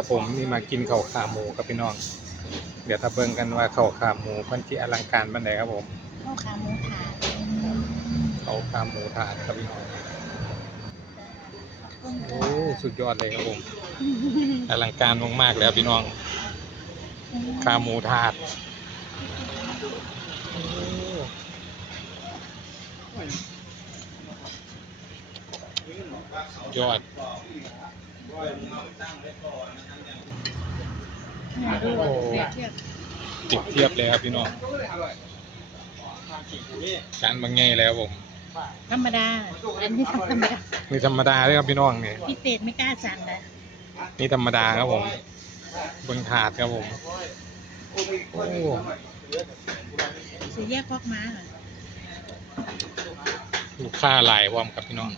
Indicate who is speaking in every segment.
Speaker 1: กับผมนี่มากินข้าวขาหมูกับพี่น้อง เดี๋ยวถ้าเบิ่งกันว่าข้าวขาหมูเพันที่อลังการบันไดครับผม
Speaker 2: ข้าวขาหมูถาด
Speaker 1: ข้าวขาหมูถาดครับพี่น้อง
Speaker 2: ขอบคุณ
Speaker 1: โอ้
Speaker 2: ค่ะ
Speaker 1: สุดยอดเลยครับผมอลังการมากๆแล้วพี่น้องขาหมูถาดโอ้ยอด
Speaker 2: เนี่ยดูเปรียบเทียบ
Speaker 1: ติดเทียบเลยครับพี่น้องการบางไงแล้วผม
Speaker 2: ธรรมดา อันนี้ธรรมดา
Speaker 1: นี่ธรรมดาเลยครับพี่น้องเนี่ย
Speaker 2: พิเศษไม่กล้าสั่งเลย
Speaker 1: นี่ธรรมดาครับผม บนถาดครับผมโอ้
Speaker 2: สีแยกพอกม้าเหรอ
Speaker 1: ลูกค้าหลายพร้อมครับพี่น้อง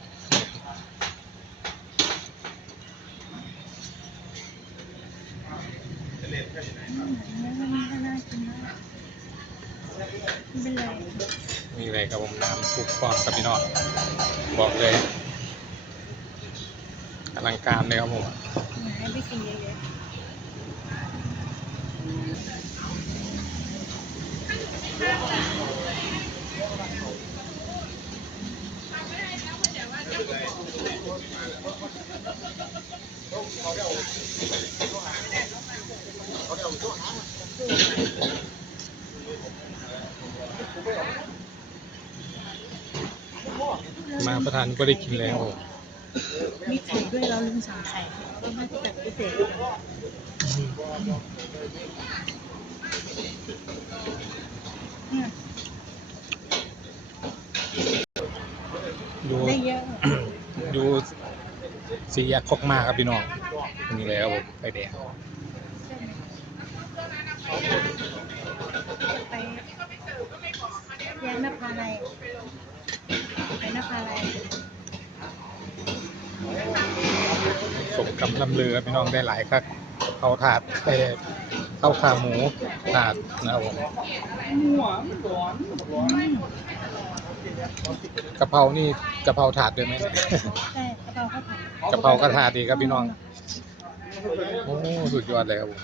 Speaker 2: มี
Speaker 1: อะไรครับผมน้ำซุปพร้อมครับพี่น้องบอกเลยอลังการเลยครับผม
Speaker 2: ให้ไปกินเยอะ
Speaker 1: มาประทานก็ได้กินแล้ว
Speaker 2: มีไข่ด้วยเราลืมสั่งไข่ก็มาจัดพิเศษ
Speaker 1: ดู
Speaker 2: ได้เยอะ
Speaker 1: ดูสีแยกคกมากครับพี่น้องมีแล้วผมไปแดง
Speaker 2: กนภาลัยไปนภาลัย
Speaker 1: สมกำลำเรือครับพี่น้องได้หลายครับเขาถาดเออข้าวขาหมูถาดนะครับผม
Speaker 2: อืม
Speaker 1: กะเพรานี่กะเพราถาดด้วยไหม
Speaker 2: ใช่กระเพราข้าวผัด
Speaker 1: กะเพรากระถาดีครับพี่น้องโอ้สุดยอดเลยครับผม